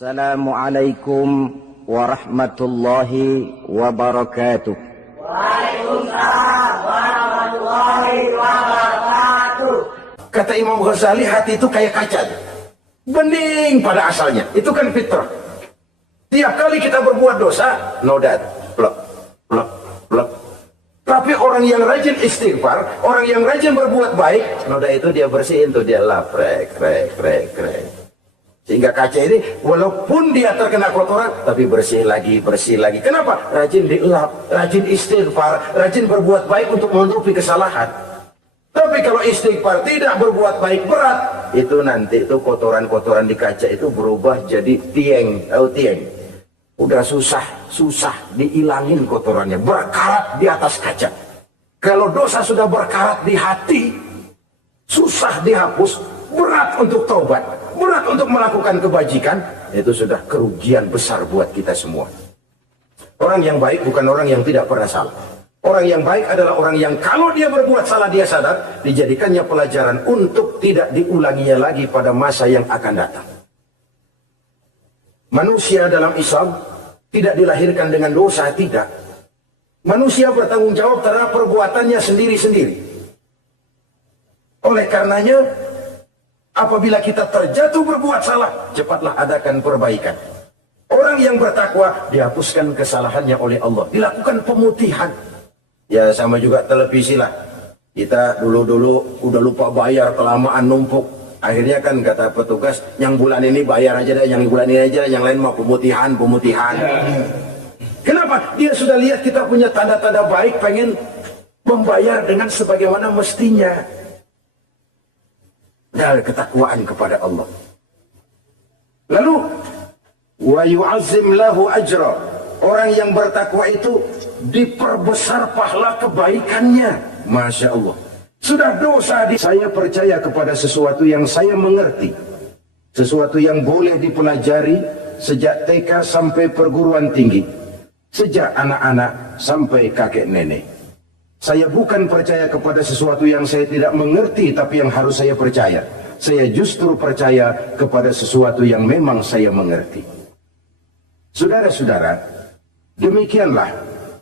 Assalamualaikum warahmatullahi wabarakatuh. Waalaikumsalam warahmatullahi wabarakatuh. Kata Imam Ghazali, hati itu kayak kaca, bening pada asalnya. Itu kan fitrah. Tiap kali kita berbuat dosa, nodat, plek, plek, plek. Tapi orang yang rajin istighfar, orang yang rajin berbuat baik, noda itu dia bersihin tuh, dia lap, rek. Sehingga kaca ini walaupun dia terkena kotoran, tapi bersih lagi. Kenapa? Rajin dilap, rajin istighfar, rajin berbuat baik untuk menutupi kesalahan. Tapi kalau istighfar tidak berbuat baik, berat, itu nanti itu kotoran-kotoran di kaca itu berubah jadi tieng. Tahu tieng? Udah susah diilangin kotorannya, berkarat di atas kaca. Kalau dosa sudah berkarat di hati, susah dihapus, berat untuk taubat, berat untuk melakukan kebajikan, itu sudah kerugian besar buat kita semua. Orang yang baik bukan orang yang tidak pernah salah. Orang yang baik adalah orang yang kalau dia berbuat salah dia sadar, dijadikannya pelajaran untuk tidak diulanginya lagi pada masa yang akan datang. Manusia dalam Islam tidak dilahirkan dengan dosa, tidak. Manusia bertanggung jawab terhadap perbuatannya sendiri-sendiri. Oleh karenanya, apabila kita terjatuh berbuat salah, cepatlah adakan perbaikan. Orang yang bertakwa dihapuskan kesalahannya oleh Allah, dilakukan pemutihan. Ya sama juga televisi lah. Kita dulu udah lupa bayar, kelamaan numpuk. Akhirnya kan kata petugas, yang bulan ini bayar aja dah, yang bulan ini aja, yang lain mau pemutihan. Kenapa? Dia sudah lihat kita punya tanda-tanda baik, pengen membayar dengan sebagaimana mestinya. Dari ketakwaan kepada Allah. Lalu wa yu'azzim lahu ajra. Orang yang bertakwa itu diperbesar pahala kebaikannya. Masya Allah. Sudah dosa saya percaya kepada sesuatu yang saya mengerti, sesuatu yang boleh dipelajari sejak TK sampai perguruan tinggi, sejak anak-anak sampai kakek nenek. Saya bukan percaya kepada sesuatu yang saya tidak mengerti tapi yang harus saya percaya. Saya justru percaya kepada sesuatu yang memang saya mengerti. Saudara-saudara, demikianlah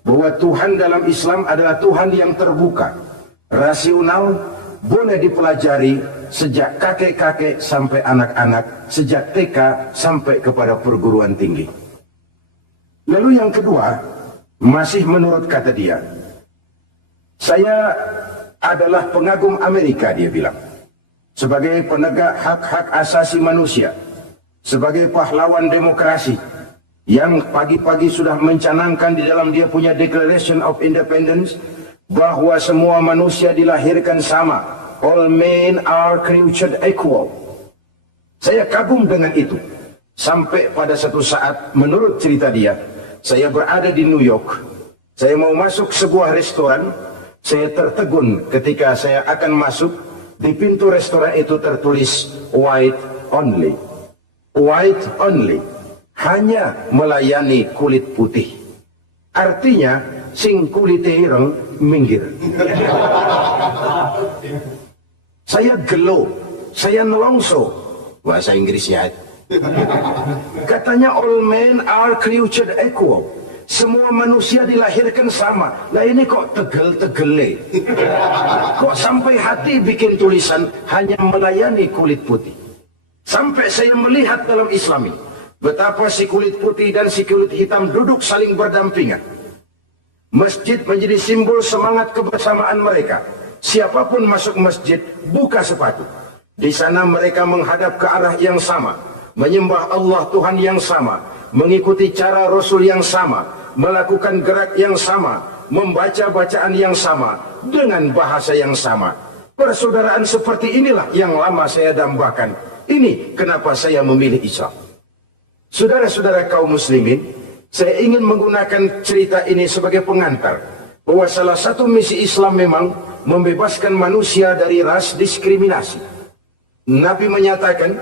bahwa Tuhan dalam Islam adalah Tuhan yang terbuka, rasional, boleh dipelajari sejak kakek-kakek sampai anak-anak, sejak TK sampai kepada perguruan tinggi. Lalu yang kedua, masih menurut kata dia, saya adalah pengagum Amerika, dia bilang. Sebagai penegak hak-hak asasi manusia, sebagai pahlawan demokrasi, yang pagi-pagi sudah mencanangkan di dalam dia punya Declaration of Independence, bahwa semua manusia dilahirkan sama. All men are created equal. Saya kagum dengan itu. Sampai pada satu saat, menurut cerita dia, saya berada di New York. Saya mau masuk sebuah restoran. Saya tertegun ketika saya akan masuk. Di pintu restoran itu tertulis white only. White only. Hanya melayani kulit putih. Artinya sing kulit ireng minggir. Saya gelo, saya nelongso. Bahasa Inggrisnya. Katanya all men are created equal. Semua manusia dilahirkan sama. Nah ini kok tegel-tegele. Kok sampai hati bikin tulisan hanya melayani kulit putih. Sampai saya melihat dalam Islam ini, betapa si kulit putih dan si kulit hitam duduk saling berdampingan. Masjid menjadi simbol semangat kebersamaan mereka. Siapapun masuk masjid, buka sepatu. Di sana mereka menghadap ke arah yang sama, menyembah Allah Tuhan yang sama, mengikuti cara Rasul yang sama, melakukan gerak yang sama, membaca bacaan yang sama, dengan bahasa yang sama. Persaudaraan seperti inilah yang lama saya dambakan. Ini kenapa saya memilih Islam. Saudara-saudara kaum muslimin, saya ingin menggunakan cerita ini sebagai pengantar bahwa salah satu misi Islam memang membebaskan manusia dari ras diskriminasi. Nabi menyatakan,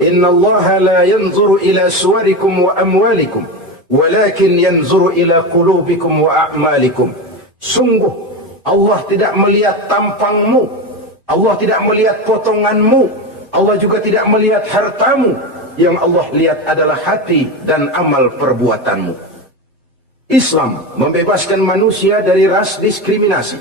"Innallaha la yanzuru ila suwarikum wa amwalikum, walakin yanzuru ila qulubikum wa a'malikum." Sungguh Allah tidak melihat tampangmu, Allah tidak melihat potonganmu, Allah juga tidak melihat hartamu. yang Allah lihat adalah hati dan amal perbuatanmu. Islam membebaskan manusia dari ras diskriminasi.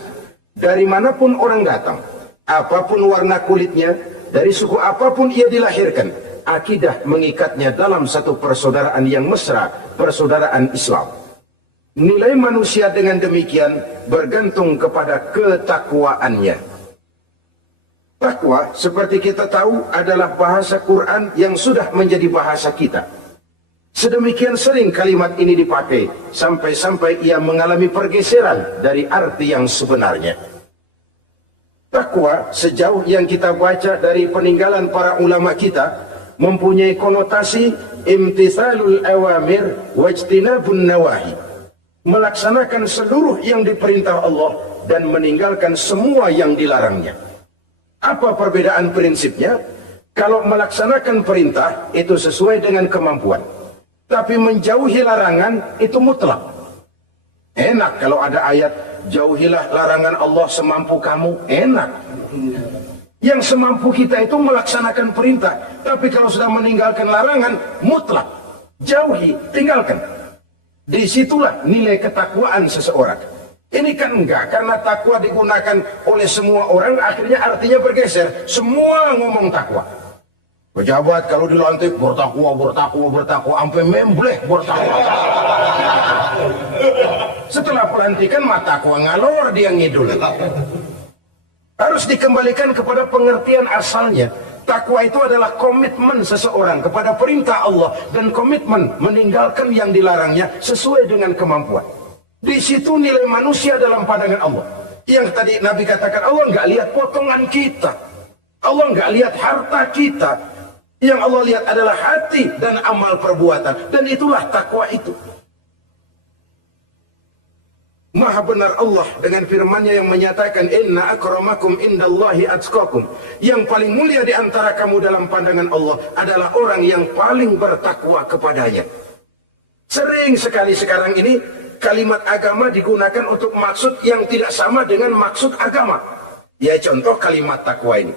Dari manapun orang datang, apapun warna kulitnya, dari suku apapun ia dilahirkan, akidah mengikatnya dalam satu persaudaraan yang mesra, persaudaraan Islam. Nilai manusia dengan demikian bergantung kepada ketakwaannya. Takwa, seperti kita tahu, adalah bahasa Quran yang sudah menjadi bahasa kita. Sedemikian sering kalimat ini dipakai, sampai-sampai ia mengalami pergeseran dari arti yang sebenarnya. Takwa, sejauh yang kita baca dari peninggalan para ulama kita, mempunyai konotasi imtithalul awamir wajtinabun nawahi. Melaksanakan seluruh yang diperintah Allah dan meninggalkan semua yang dilarangnya. Apa perbedaan prinsipnya? Kalau melaksanakan perintah itu sesuai dengan kemampuan, tapi menjauhi larangan itu mutlak. Enak kalau ada ayat, jauhilah larangan Allah semampu kamu, enak. Yang semampu kita itu melaksanakan perintah, tapi kalau sudah meninggalkan larangan, mutlak. Jauhi, tinggalkan. Disitulah nilai ketakwaan seseorang. Ini kan enggak, karena takwa digunakan oleh semua orang, akhirnya artinya bergeser. Semua ngomong takwa. Pejabat kalau dilantik bertakwa, sampai membleh bertakwa. Setelah pelantikan takwa ngalor dia ngidul. Harus dikembalikan kepada pengertian asalnya. Takwa itu adalah komitmen seseorang kepada perintah Allah dan komitmen meninggalkan yang dilarangnya sesuai dengan kemampuan. Di situ nilai manusia dalam pandangan Allah. Yang tadi Nabi katakan, Allah nggak lihat potongan kita, Allah nggak lihat harta kita. Yang Allah lihat adalah hati dan amal perbuatan, dan itulah takwa itu. Maha benar Allah dengan firman-Nya yang menyatakan, Inna akramakum indallahi atqakum. Yang paling mulia di antara kamu dalam pandangan Allah adalah orang yang paling bertakwa kepadanya. Sering sekali sekarang ini kalimat agama digunakan untuk maksud yang tidak sama dengan maksud agama. Ya contoh kalimat takwa ini.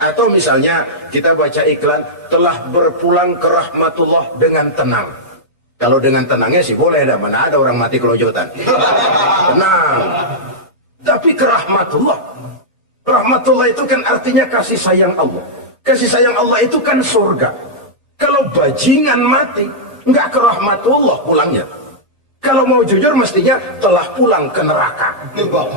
Atau misalnya kita baca iklan, telah berpulang ke rahmatullah dengan tenang. Kalau dengan tenangnya sih boleh, dah mana ada orang mati kelojotan. Tenang. Tapi ke rahmatullah. Rahmatullah itu kan artinya kasih sayang Allah. Kasih sayang Allah itu kan surga. Kalau bajingan mati, enggak ke rahmatullah pulangnya. Kalau mau jujur mestinya telah pulang ke neraka.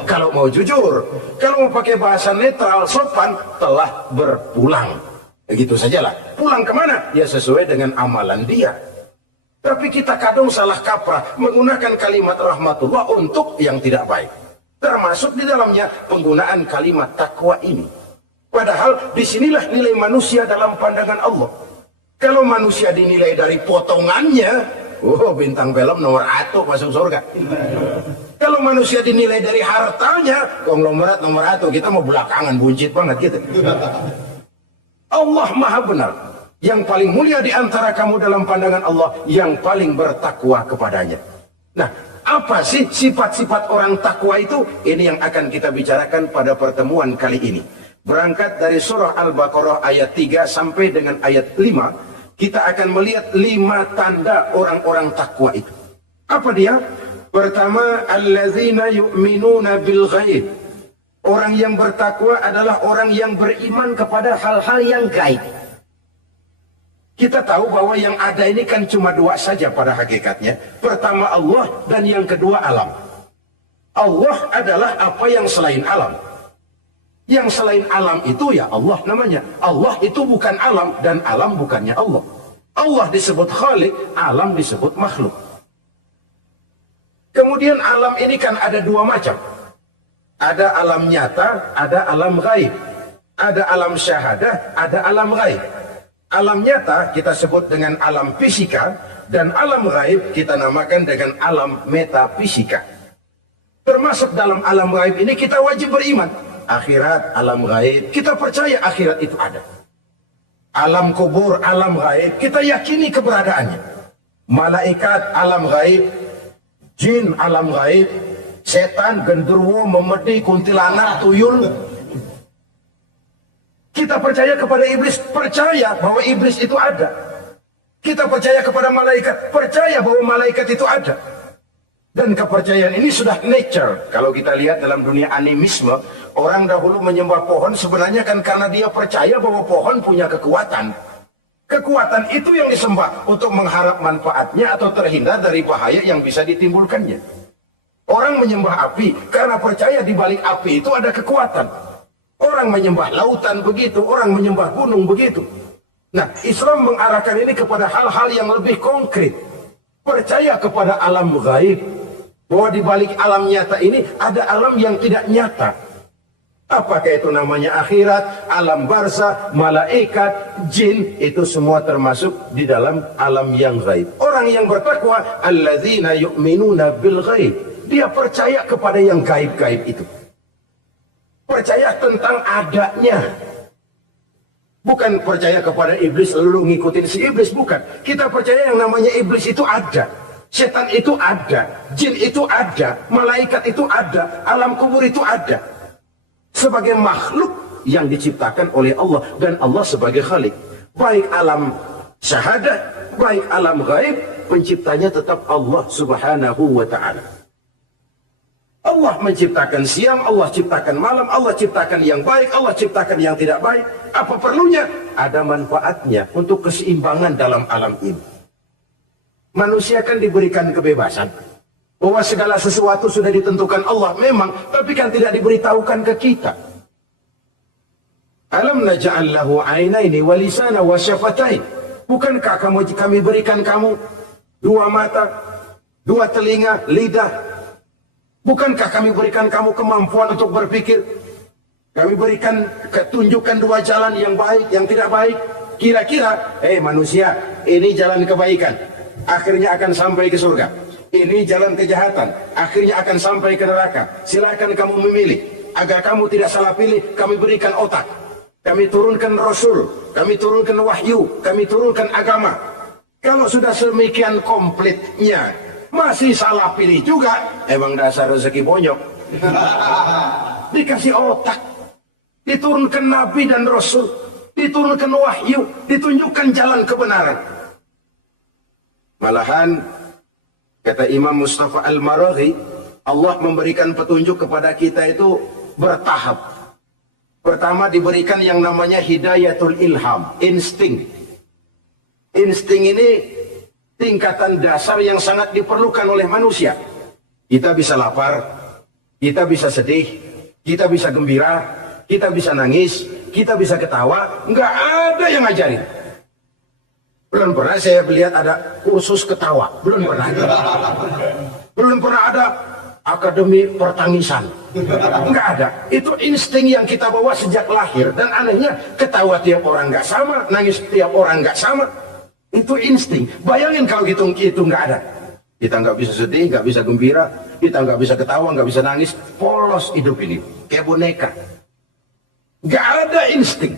Kalau mau jujur, kalau mau pakai bahasa netral, sopan, telah berpulang. Begitu sajalah. Pulang kemana? Ya sesuai dengan amalan dia. Tapi kita kadang salah kaprah menggunakan kalimat rahmatullah untuk yang tidak baik. Termasuk di dalamnya penggunaan kalimat takwa ini. Padahal disinilah nilai manusia dalam pandangan Allah. Kalau manusia dinilai dari potongannya, bintang film nomor 1 masuk surga. Kalau manusia dinilai dari hartanya, konglomerat nomor 1, kita mau belakangan, buncit banget gitu. Allah Maha benar. Yang paling mulia di antara kamu dalam pandangan Allah, yang paling bertakwa kepadanya. Nah, apa sih sifat-sifat orang takwa itu? Ini yang akan kita bicarakan pada pertemuan kali ini. Berangkat dari surah Al-Baqarah ayat 3 sampai dengan ayat 5. Kita akan melihat 5 tanda orang-orang takwa itu. Apa dia? Pertama, allazina yu'minuna bil ghaib. Orang yang bertakwa adalah orang yang beriman kepada hal-hal yang gaib. Kita tahu bahwa yang ada ini kan cuma 2 saja pada hakikatnya. Pertama Allah, dan yang kedua alam. Allah adalah apa yang selain alam. Yang selain alam itu ya Allah namanya. Allah itu bukan alam, dan alam bukannya Allah. Allah disebut Khalik, alam disebut makhluk. Kemudian alam ini kan ada 2 macam. Ada alam nyata, ada alam gaib. Ada alam syahadah, ada alam gaib. Alam nyata kita sebut dengan alam fisika, dan alam gaib kita namakan dengan alam metafisika. Termasuk dalam alam gaib ini kita wajib beriman. Akhirat, alam gaib, kita percaya akhirat itu ada. Alam kubur, alam gaib, kita yakini keberadaannya. Malaikat, alam gaib. Jin, alam gaib. Setan, genderuwo, memedi, kuntilanak, tuyul. Kita percaya kepada iblis, percaya bahwa iblis itu ada. Kita percaya kepada malaikat, percaya bahwa malaikat itu ada. Dan kepercayaan ini sudah nature. Kalau kita lihat dalam dunia animisme, orang dahulu menyembah pohon sebenarnya kan karena dia percaya bahwa pohon punya kekuatan. Kekuatan itu yang disembah untuk mengharap manfaatnya atau terhindar dari bahaya yang bisa ditimbulkannya. Orang menyembah api karena percaya di balik api itu ada kekuatan. Orang menyembah lautan begitu, orang menyembah gunung begitu. Nah, Islam mengarahkan ini kepada hal-hal yang lebih konkret. Percaya kepada alam gaib. Bahwa di balik alam nyata ini ada alam yang tidak nyata. Apakah itu namanya akhirat, alam barzah, malaikat, jin, itu semua termasuk di dalam alam yang gaib. Orang yang bertakwa, alladzina yu'minuna bil gaib. Dia percaya kepada yang gaib-gaib itu. Percaya tentang adanya. Bukan percaya kepada iblis lalu ngikutin si iblis, bukan. Kita percaya yang namanya iblis itu ada. Setan itu ada, jin itu ada, malaikat itu ada, alam kubur itu ada. Sebagai makhluk yang diciptakan oleh Allah dan Allah sebagai khalik. Baik alam syahadat, baik alam gaib, penciptanya tetap Allah Subhanahu wa ta'ala. Allah menciptakan siang, Allah ciptakan malam, Allah ciptakan yang baik, Allah ciptakan yang tidak baik. Apa perlunya? Ada manfaatnya untuk keseimbangan dalam alam ini. Manusia kan diberikan kebebasan. Bahwa segala sesuatu sudah ditentukan Allah memang, tapi kan tidak diberitahukan ke kita. Alam naj'al lahu 'ainaini wa lisana wa syafatain. Bukankah kami berikan kamu dua mata, dua telinga, lidah? Bukankah kami berikan kamu kemampuan untuk berpikir? Kami berikan ketunjukan dua jalan yang baik, yang tidak baik. Kira-kira, manusia, ini jalan kebaikan, akhirnya akan sampai ke surga. Ini jalan kejahatan, akhirnya akan sampai ke neraka. Silakan kamu memilih. Agar kamu tidak salah pilih, kami berikan otak. Kami turunkan Rasul, kami turunkan wahyu, kami turunkan agama. Kalau sudah semikian komplitnya, masih salah pilih juga, emang dasar rezeki bonyok. Dikasih otak, diturunkan Nabi dan Rasul, diturunkan wahyu, ditunjukkan jalan kebenaran. Malahan, kata Imam Mustafa Al-Maraghi, Allah memberikan petunjuk kepada kita itu bertahap. Pertama diberikan yang namanya hidayatul ilham, insting. Insting ini tingkatan dasar yang sangat diperlukan oleh manusia. Kita bisa lapar, kita bisa sedih, kita bisa gembira, kita bisa nangis, kita bisa ketawa. Nggak ada yang ngajarin. Belum pernah saya melihat ada kursus ketawa. Belum pernah. Belum pernah ada akademi pertangisan. Nggak ada. Itu insting yang kita bawa sejak lahir. Dan anehnya ketawa tiap orang nggak sama, nangis tiap orang nggak sama. Itu insting. Bayangin kalau gitu itu nggak ada. Kita nggak bisa sedih, nggak bisa gembira, kita nggak bisa ketawa, nggak bisa nangis. Polos hidup ini, kayak boneka. Nggak ada insting.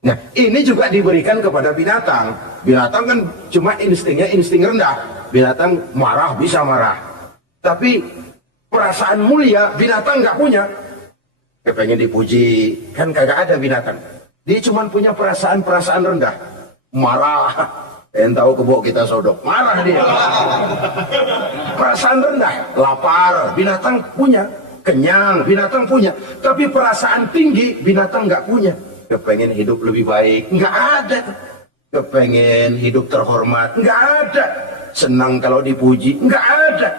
Nah, ini juga diberikan kepada binatang. Binatang kan cuma instingnya insting rendah. Binatang marah bisa marah. Tapi perasaan mulia binatang nggak punya. Kepengen dipuji, kan kagak ada binatang. Dia cuma punya perasaan-perasaan rendah. Marah, tahu kebo kita sodok, marah dia. Perasaan rendah, lapar, binatang punya. Kenyang, binatang punya. Tapi perasaan tinggi, binatang nggak punya. Kepengen hidup lebih baik, nggak ada. Kepengen hidup terhormat, nggak ada. Senang kalau dipuji, nggak ada.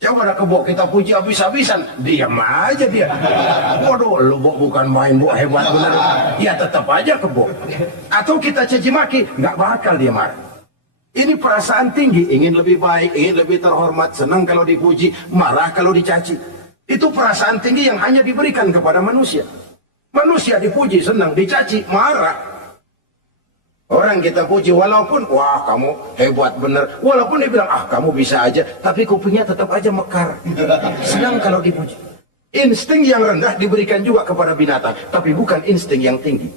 Coba kebo kita puji habis-habisan, diam aja dia. Waduh, lu bukan main hebat bener. Ya tetap aja kebo. Atau kita caci maki, nggak bakal dia marah. Ini perasaan tinggi, ingin lebih baik, ingin lebih terhormat, senang kalau dipuji, marah kalau dicaci. Itu perasaan tinggi yang hanya diberikan kepada manusia. Manusia dipuji, senang, dicaci, marah. Orang kita puji walaupun, wah kamu hebat bener. Walaupun dia bilang, kamu bisa aja. Tapi kupingnya tetap aja mekar. Senang kalau dipuji. Insting yang rendah diberikan juga kepada binatang. Tapi bukan insting yang tinggi.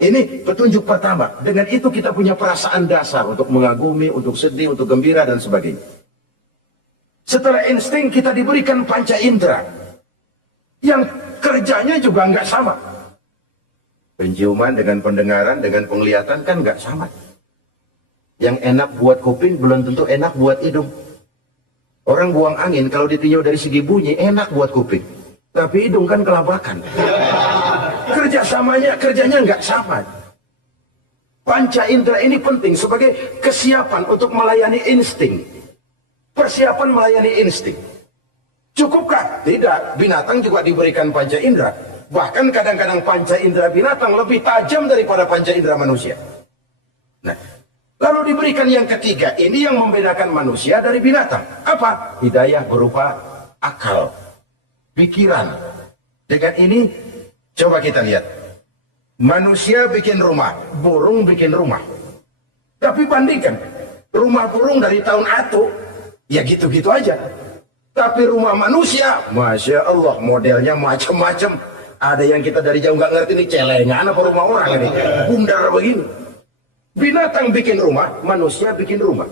Ini petunjuk pertama. Dengan itu kita punya perasaan dasar untuk mengagumi, untuk sedih, untuk gembira, dan sebagainya. Setelah insting kita diberikan panca indera. Yang kerjanya juga nggak sama. Penciuman dengan pendengaran, dengan penglihatan kan nggak sama. Yang enak buat kuping belum tentu enak buat hidung. Orang buang angin kalau ditinjau dari segi bunyi enak buat kuping. Tapi hidung kan kelabakan. Kerjanya nggak sama. Panca indera ini penting sebagai kesiapan untuk melayani insting. Persiapan melayani insting. Cukupkah? Tidak. Binatang juga diberikan panca indera. Bahkan kadang-kadang panca indera binatang lebih tajam daripada panca indera manusia. Nah, lalu diberikan yang ketiga, ini yang membedakan manusia dari binatang. Apa? Hidayah berupa akal, pikiran. Dengan ini, coba kita lihat. Manusia bikin rumah, burung bikin rumah. Tapi bandingkan, rumah burung dari tahun atu, ya gitu-gitu aja. Tapi rumah manusia, Masya Allah, modelnya macam-macam. Ada yang kita dari jauh nggak ngerti, ini celengan apa rumah orang ini. Bundar begini. Binatang bikin rumah, manusia bikin rumah.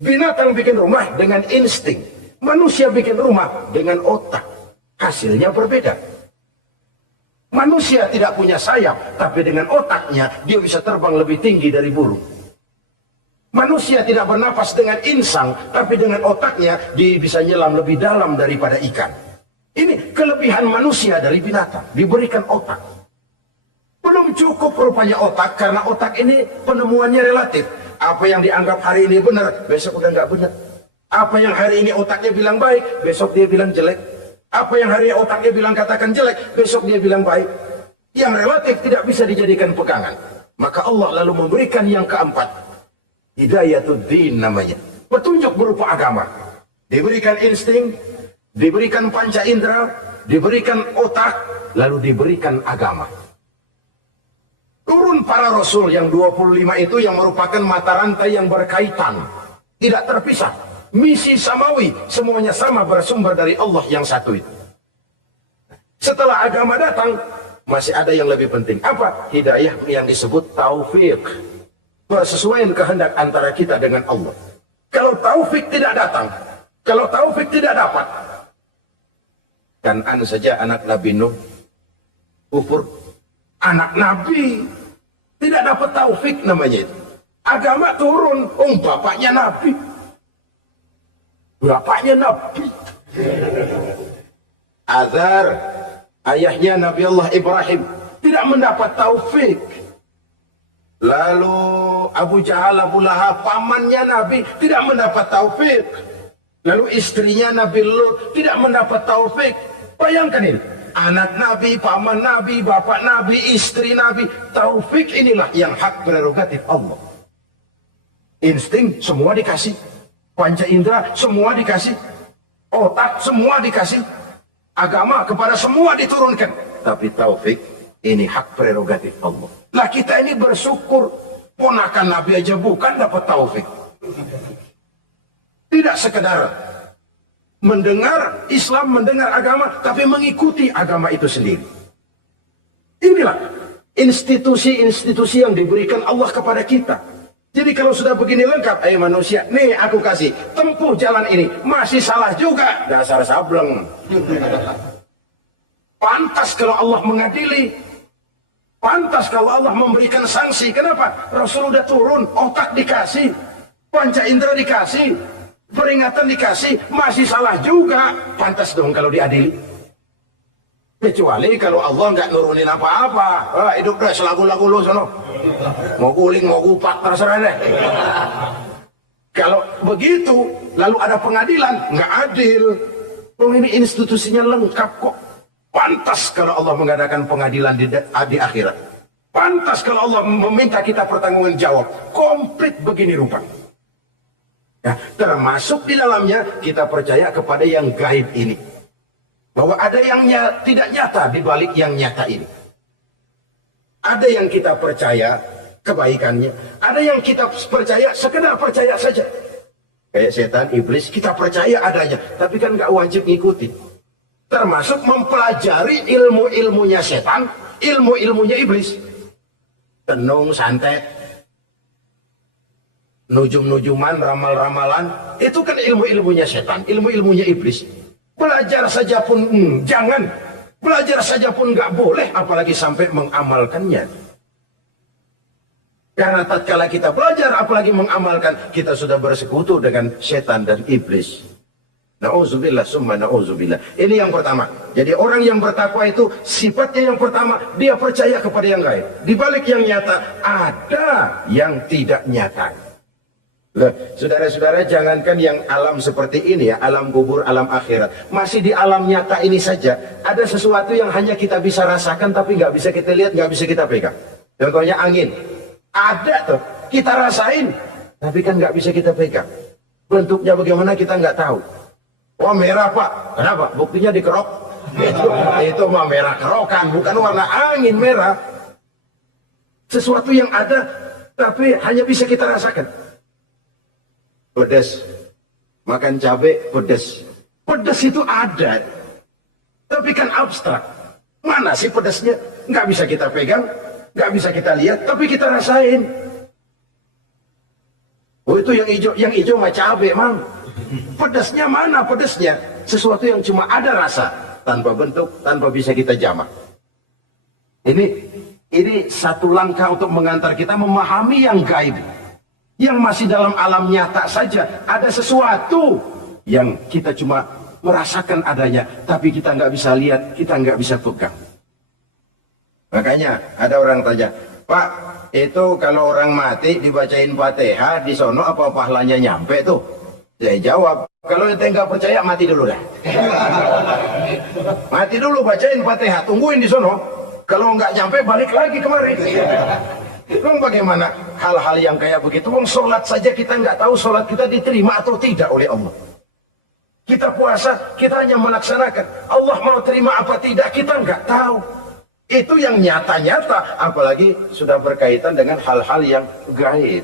Binatang bikin rumah dengan insting. Manusia bikin rumah dengan otak. Hasilnya berbeda. Manusia tidak punya sayap, tapi dengan otaknya dia bisa terbang lebih tinggi dari burung. Manusia tidak bernapas dengan insang, tapi dengan otaknya dia bisa nyelam lebih dalam daripada ikan. Ini kelebihan manusia dari binatang, diberikan otak. Belum cukup rupanya otak, karena otak ini penemuannya relatif. Apa yang dianggap hari ini benar, besok udah nggak benar. Apa yang hari ini otaknya bilang baik, besok dia bilang jelek. Apa yang hari ini otaknya bilang katakan jelek, besok dia bilang baik. Yang relatif tidak bisa dijadikan pegangan. Maka Allah lalu memberikan yang keempat. Hidayatuddin namanya. Petunjuk berupa agama. Diberikan insting, diberikan panca indera, diberikan otak, lalu diberikan agama. Turun para rasul yang 25 itu yang merupakan mata rantai yang berkaitan. Tidak terpisah. Misi samawi, semuanya sama bersumber dari Allah yang satu itu. Setelah agama datang, masih ada yang lebih penting. Apa? Hidayah yang disebut taufik. Persesuaian kehendak antara kita dengan Allah. Kalau taufik tidak datang, kalau taufik tidak dapat, Kan'an saja anak Nabi Nuh, kufur. Anak Nabi tidak dapat taufik namanya itu. Agama turun, bapaknya Nabi. Bapaknya Nabi. Azar, ayahnya Nabi Allah Ibrahim, tidak mendapat taufik. Lalu Abu Jahal, Abu Lahab, pamannya Nabi, tidak mendapat taufik. Lalu istrinya Nabi Lut tidak mendapat taufik. Bayangkan ini, anak Nabi, paman Nabi, bapak Nabi, istri Nabi. Taufik inilah yang hak prerogatif Allah. Insting semua dikasih, panca indera semua dikasih, otak semua dikasih, agama kepada semua diturunkan. Tapi taufik ini hak prerogatif Allah. Lah kita ini bersyukur, ponakan Nabi aja bukan dapat taufik. Tidak sekedar mendengar Islam, mendengar agama, tapi mengikuti agama itu sendiri. Inilah institusi-institusi yang diberikan Allah kepada kita. Jadi kalau sudah begini lengkap, manusia, nih aku kasih, tempuh jalan ini, masih salah juga, dasar sableng. Pantas kalau Allah mengadili, pantas kalau Allah memberikan sanksi. Kenapa? Rasul udah turun, otak dikasih, panca indera dikasih, peringatan dikasih, masih salah juga. Pantas dong kalau diadili. Kecuali kalau Allah nggak nurunin apa-apa. Hidup dah selagu-lagu lu sono. Mau guling, mau kupak, terserah deh. Kalau begitu, lalu ada pengadilan, nggak adil. Ini institusinya lengkap kok. Pantas kalau Allah mengadakan pengadilan di akhirat. Pantas kalau Allah meminta kita pertanggungan jawab. Komplit begini rupa. Ya, termasuk di dalamnya kita percaya kepada yang gaib ini. Bahwa ada yang tidak nyata di balik yang nyata ini. Ada yang kita percaya kebaikannya. Ada yang kita percaya sekedar percaya saja. Kayak setan, iblis, kita percaya adanya. Tapi kan nggak wajib ngikuti. Termasuk mempelajari ilmu-ilmunya setan, ilmu-ilmunya iblis. Tenung, santet, nujum-nujuman, ramal-ramalan. Itu kan ilmu-ilmunya setan, ilmu-ilmunya iblis. Belajar saja pun jangan. Belajar saja pun nggak boleh, apalagi sampai mengamalkannya. Karena tatkala kita belajar apalagi mengamalkan, kita sudah bersekutu dengan setan dan iblis. Na'udzubillah summa na'udzubillah. Ini yang pertama. Jadi orang yang bertakwa itu sifatnya yang pertama, dia percaya kepada yang gaib. Di balik yang nyata ada yang tidak nyata. Loh, saudara-saudara, jangankan yang alam seperti ini ya, alam kubur, alam akhirat. Masih di alam nyata ini saja ada sesuatu yang hanya kita bisa rasakan tapi nggak bisa kita lihat, nggak bisa kita pegang. Contohnya angin. Ada tuh, kita rasain tapi kan nggak bisa kita pegang. Bentuknya bagaimana kita nggak tahu. Wah, merah Pak, kenapa? Buktinya dikerok. Itu mah merah kerokan, bukan warna angin merah. Sesuatu yang ada tapi hanya bisa kita rasakan. Pedas, makan cabai pedas. Pedas itu ada, tapi kan abstrak. Mana sih pedasnya? Nggak bisa kita pegang, nggak bisa kita lihat, tapi kita rasain. Oh, itu yang hijau mah cabai, Mang. Pedasnya mana pedasnya? Sesuatu yang cuma ada rasa, tanpa bentuk, tanpa bisa kita jamah. Ini satu langkah untuk mengantar kita memahami yang gaib. Yang masih dalam alam nyata saja ada sesuatu yang kita cuma merasakan adanya, tapi kita nggak bisa lihat, kita nggak bisa pegang. Makanya ada orang tanya, Pak, itu kalau orang mati dibacain Fatihah di sono apa pahalanya nyampe tuh? Saya jawab, kalau ente nggak percaya mati dulu dah. Mati dulu bacain Fatihah, tungguin di sono. Kalau nggak nyampe balik lagi kemari. Bang, bagaimana hal-hal yang kayak begitu? Bang, sholat saja kita nggak tahu sholat kita diterima atau tidak oleh Allah. Kita puasa, kita hanya melaksanakan. Allah mau terima apa tidak, kita nggak tahu. Itu yang nyata-nyata, apalagi sudah berkaitan dengan hal-hal yang gaib.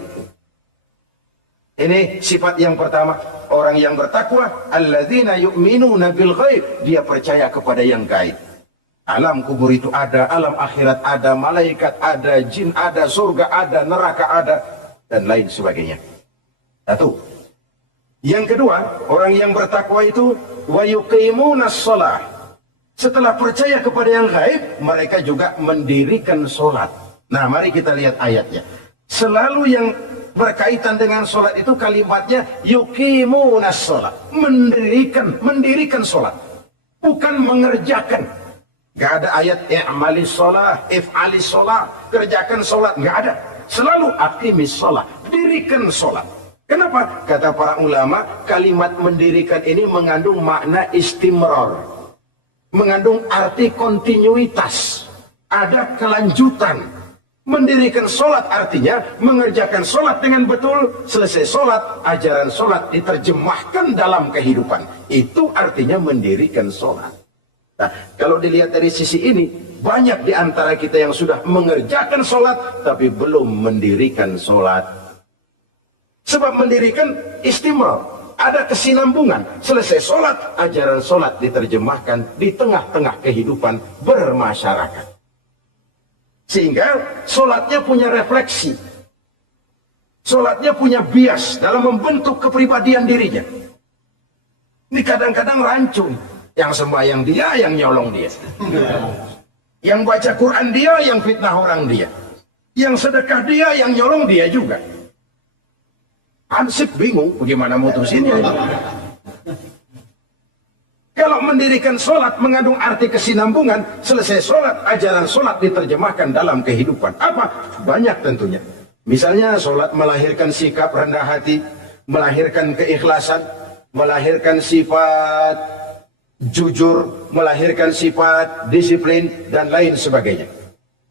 Ini sifat yang pertama, orang yang bertakwa, alladzina yu'minuna bil ghaib, dia percaya kepada yang gaib. Alam kubur itu ada, alam akhirat ada, malaikat ada, jin ada, surga ada, neraka ada, dan lain sebagainya. Satu. Yang kedua, orang yang bertakwa itu wa yuqimunas shalah. Setelah percaya kepada yang gaib, mereka juga mendirikan sholat. Nah, mari kita lihat ayatnya. Selalu yang berkaitan dengan sholat itu kalimatnya yuqimunas shalah. Mendirikan sholat. Bukan mengerjakan. Gak ada ayat i'malis sholah, if'alis sholah, kerjakan sholat. Gak ada. Selalu aqimis sholah, dirikan sholat. Kenapa? Kata para ulama, kalimat mendirikan ini mengandung makna istimrar, mengandung arti kontinuitas, ada kelanjutan. Mendirikan sholat artinya mengerjakan sholat dengan betul, selesai sholat, ajaran sholat diterjemahkan dalam kehidupan. Itu artinya mendirikan sholat. Nah, kalau dilihat dari sisi ini, banyak di antara kita yang sudah mengerjakan sholat, tapi belum mendirikan sholat. Sebab mendirikan istimrar, ada kesinambungan. Selesai sholat, ajaran sholat diterjemahkan di tengah-tengah kehidupan bermasyarakat. Sehingga sholatnya punya refleksi. Sholatnya punya bias dalam membentuk kepribadian dirinya. Ini kadang-kadang rancu. Yang sembahyang dia, yang nyolong dia. Yang baca Quran dia, yang fitnah orang dia. Yang sedekah dia, yang nyolong dia juga. Ansip bingung bagaimana mutusinnya. Kalau mendirikan sholat mengandung arti kesinambungan, selesai sholat, ajaran sholat diterjemahkan dalam kehidupan. Apa? Banyak tentunya. Misalnya sholat melahirkan sikap rendah hati, melahirkan keikhlasan, melahirkan sifat jujur, melahirkan sifat disiplin, dan lain sebagainya.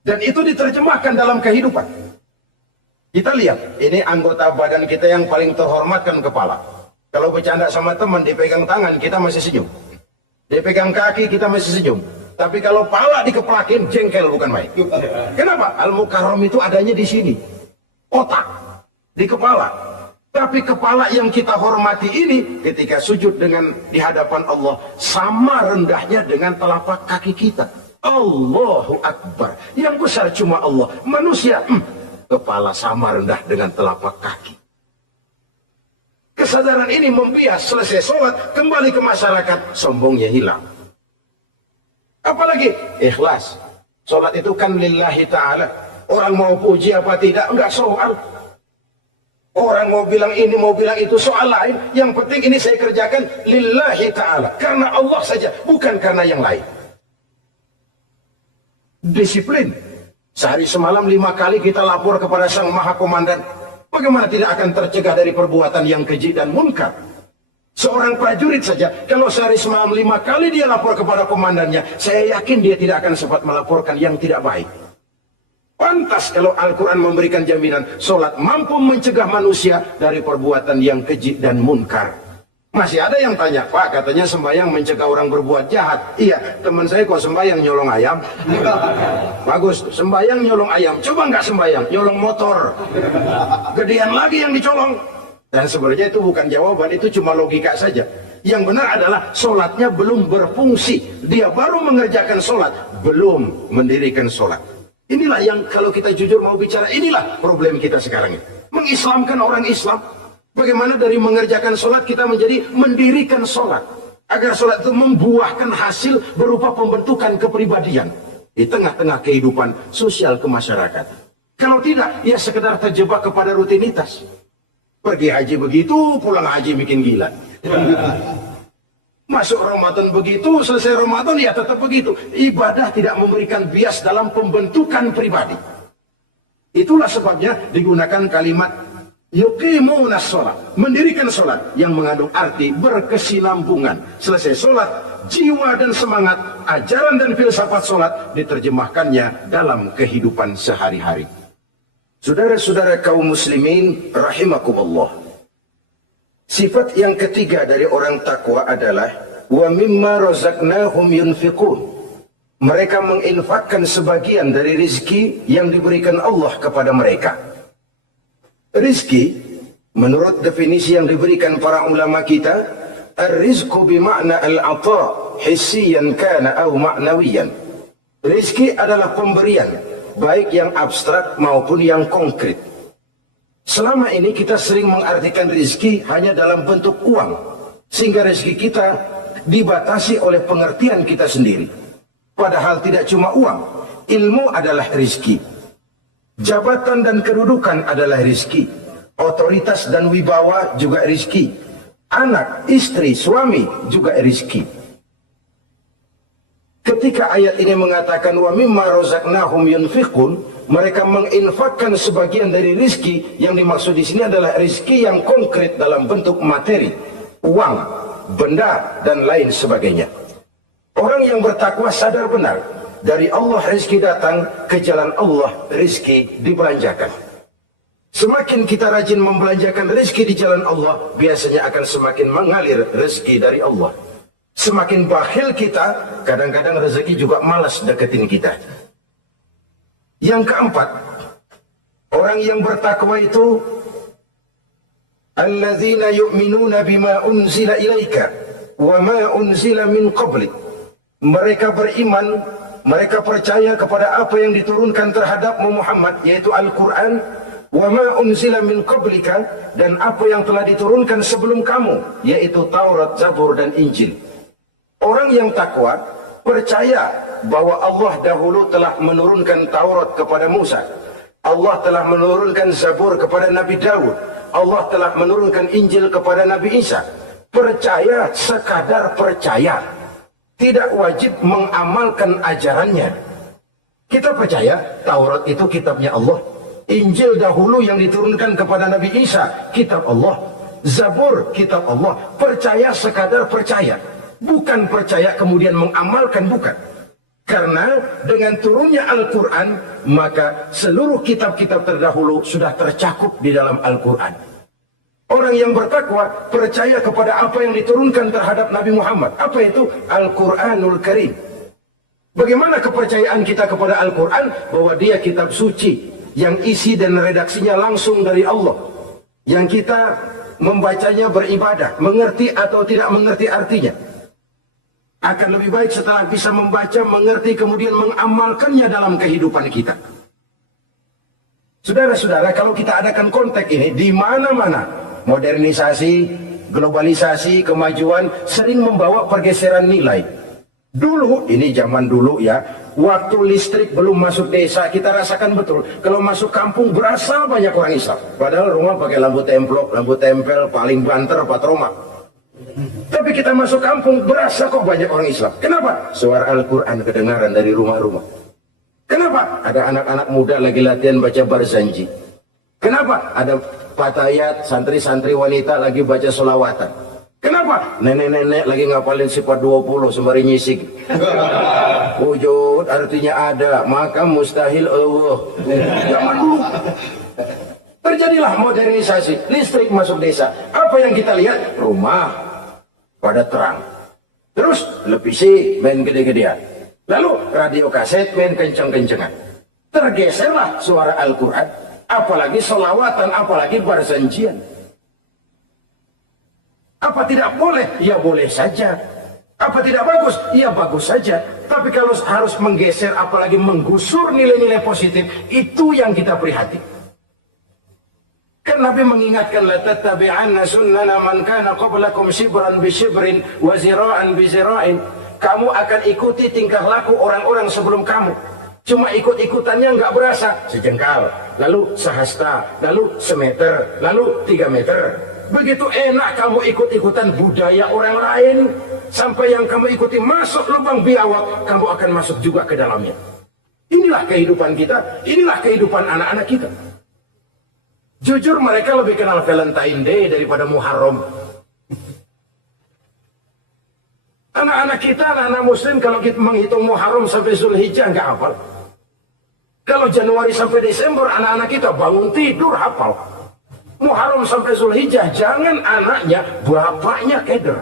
Dan itu diterjemahkan dalam kehidupan. Kita lihat, ini anggota badan kita yang paling terhormat kan kepala. Kalau bercanda sama teman, dipegang tangan, kita masih senyum. Dipegang kaki, kita masih senyum. Tapi kalau pala dikeplakin, jengkel bukan main. Kenapa? Al-Mukarram itu adanya di sini. Otak, di kepala. Tapi kepala yang kita hormati ini, ketika sujud dengan di hadapan Allah, sama rendahnya dengan telapak kaki kita. Allahu Akbar. Yang besar cuma Allah. Manusia, kepala sama rendah dengan telapak kaki. Kesadaran ini membias, selesai sholat, kembali ke masyarakat, sombongnya hilang. Apalagi ikhlas. Sholat itu kan lillahi ta'ala. Orang mau puji apa tidak, enggak soal. Orang mau bilang ini, mau bilang itu, soal lain. Yang penting ini saya kerjakan lillahi ta'ala. Karena Allah saja, bukan karena yang lain. Disiplin. Sehari semalam 5 kali kita lapor kepada Sang Maha Komandan. Bagaimana tidak akan tercegah dari perbuatan yang keji dan munkar? Seorang prajurit saja, kalau sehari semalam 5 kali dia lapor kepada komandannya, saya yakin dia tidak akan sempat melaporkan yang tidak baik. Pantas kalau Al-Quran memberikan jaminan, solat mampu mencegah manusia dari perbuatan yang keji dan munkar. Masih ada yang tanya, Pak, katanya sembahyang mencegah orang berbuat jahat. Iya, teman saya kok sembahyang nyolong ayam. Bagus, sembahyang nyolong ayam. Coba nggak sembahyang, nyolong motor. Gedean lagi yang dicolong. Dan sebenarnya itu bukan jawaban, itu cuma logika saja. Yang benar adalah solatnya belum berfungsi. Dia baru mengerjakan solat, belum mendirikan solat. Inilah yang kalau kita jujur mau bicara, inilah problem kita sekarang ini. Mengislamkan orang Islam. Bagaimana dari mengerjakan solat kita menjadi mendirikan solat. Agar solat itu membuahkan hasil berupa pembentukan kepribadian. Di tengah-tengah kehidupan sosial kemasyarakatan. Kalau tidak, ya sekedar terjebak kepada rutinitas. Pergi haji begitu, pulang haji bikin gila. Masuk Ramadan begitu, selesai Ramadan ya tetap begitu. Ibadah tidak memberikan bias dalam pembentukan pribadi. Itulah sebabnya digunakan kalimat yuqimunas sholat, mendirikan sholat yang mengandung arti berkesinambungan. Selesai sholat, jiwa dan semangat, ajaran dan filsafat sholat diterjemahkannya dalam kehidupan sehari-hari. Saudara-saudara kaum muslimin rahimakumullah. Sifat yang ketiga dari orang takwa adalah wa mimma razaqnahum yunfiqun. Mereka menginfakkan sebagian dari rizki yang diberikan Allah kepada mereka. Rizki, menurut definisi yang diberikan para ulama kita, ar-rizqu bima'na al-ata' hissiyan kana aw ma'nawiyan. Rizki adalah pemberian, baik yang abstrak maupun yang konkret. Selama ini kita sering mengartikan rezeki hanya dalam bentuk uang, sehingga rezeki kita dibatasi oleh pengertian kita sendiri. Padahal tidak cuma uang, ilmu adalah rezeki, jabatan dan kedudukan adalah rezeki, otoritas dan wibawa juga rezeki, anak, istri, suami juga rezeki. Ketika ayat ini mengatakan wa mimma razaqnahum yunfiqun, mereka menginfakkan sebagian dari rizki, yang dimaksud di sini adalah rizki yang konkret dalam bentuk materi, uang, benda, dan lain sebagainya. Orang yang bertakwa sadar benar, dari Allah rizki datang, ke jalan Allah rizki dibelanjakan. Semakin kita rajin membelanjakan rizki di jalan Allah, biasanya akan semakin mengalir rizki dari Allah. Semakin bakhil kita, kadang-kadang rezeki juga malas deketin kita. Yang keempat, orang yang bertakwa itu alladzina yu'minuna bima unzila ilaika wa ma unzila min qablik. Mereka beriman, mereka percaya kepada apa yang diturunkan terhadap Muhammad, yaitu Al-Quran, wa ma unzila min qablika, dan apa yang telah diturunkan sebelum kamu, yaitu Taurat, Zabur, dan Injil. Orang yang takwa percaya bahwa Allah dahulu telah menurunkan Taurat kepada Musa, Allah telah menurunkan Zabur kepada Nabi Daud, Allah telah menurunkan Injil kepada Nabi Isa. Percaya sekadar percaya, tidak wajib mengamalkan ajarannya. Kita percaya Taurat itu kitabnya Allah, Injil dahulu yang diturunkan kepada Nabi Isa kitab Allah, Zabur kitab Allah. Percaya sekadar percaya, bukan percaya kemudian mengamalkan, bukan. Karena dengan turunnya Al-Quran, maka seluruh kitab-kitab terdahulu sudah tercakup di dalam Al-Quran. Orang yang bertakwa percaya kepada apa yang diturunkan terhadap Nabi Muhammad. Apa itu? Al-Quranul Karim. Bagaimana kepercayaan kita kepada Al-Quran? Bahwa dia kitab suci, yang isi dan redaksinya langsung dari Allah, yang kita membacanya beribadah, mengerti atau tidak mengerti artinya. Akan lebih baik setelah bisa membaca, mengerti, kemudian mengamalkannya dalam kehidupan kita. Saudara-saudara, kalau kita adakan konteks ini di mana-mana, modernisasi, globalisasi, kemajuan sering membawa pergeseran nilai. Dulu, ini zaman dulu ya, waktu listrik belum masuk desa, kita rasakan betul. Kalau masuk kampung berasa banyak orang Islam. Padahal rumah pakai lampu templok, lampu tempel, paling banter, patroma. Tapi kita masuk kampung berasa kok banyak orang Islam. Kenapa? Suara Al-Quran kedengaran dari rumah-rumah. Kenapa? Ada anak-anak muda lagi latihan baca barzanji. Kenapa? Ada patayat, santri-santri wanita lagi baca solawatan. Kenapa? Nenek-nenek lagi ngapalin sifat 20 sembari nyisik. Wujud artinya ada, maka mustahil Allah. Zaman dulu terjadilah modernisasi, listrik masuk desa. Apa yang kita lihat? Rumah pada terang. Terus televisi main gede-gedean. Lalu radio kaset main kenceng-kencengan. Tergeserlah suara Al-Quran, apalagi solawatan, apalagi barzanjian. Apa tidak boleh? Ya boleh saja. Apa tidak bagus? Ya bagus saja. Tapi kalau harus menggeser, apalagi menggusur nilai-nilai positif, itu yang kita prihatin. Kan Nabi mengingatkan, la tattabi'anna sunnana man kana qablakum shibran bi shibrin wa zira'an bi zira'in. Kamu akan ikuti tingkah laku orang-orang sebelum kamu. Cuma ikut-ikutannya nggak berasa. Sejengkal, lalu sehasta, lalu semeter, lalu 3 meter. Begitu enak kamu ikut-ikutan budaya orang lain, sampai yang kamu ikuti masuk lubang biawak, kamu akan masuk juga ke dalamnya. Inilah kehidupan kita, inilah kehidupan anak-anak kita. Jujur mereka lebih kenal Valentine Day daripada Muharram. Anak-anak kita, anak-anak muslim, kalau kita menghitung Muharram sampai Zulhijjah nggak hafal. Kalau Januari sampai Desember, anak-anak kita bangun tidur hafal. Muharram sampai Zulhijjah, jangan anaknya, bapaknya keder.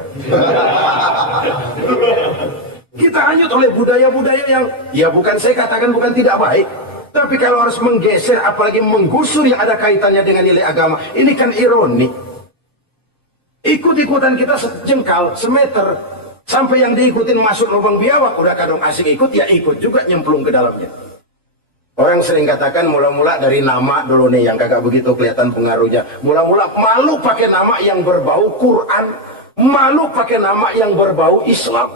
Kita hanyut oleh budaya-budaya yang, ya bukan saya katakan bukan tidak baik, tapi kalau harus menggeser, apalagi menggusur yang ada kaitannya dengan nilai agama, ini kan ironi. Ikut-ikutan kita sejengkal, semeter, sampai yang diikutin masuk lubang biawak, udah kadang asing ikut, ya ikut juga nyemplung ke dalamnya. Orang sering katakan mula-mula dari nama dulu nih yang kagak begitu kelihatan pengaruhnya. Mula-mula malu pakai nama yang berbau Quran, malu pakai nama yang berbau Islam.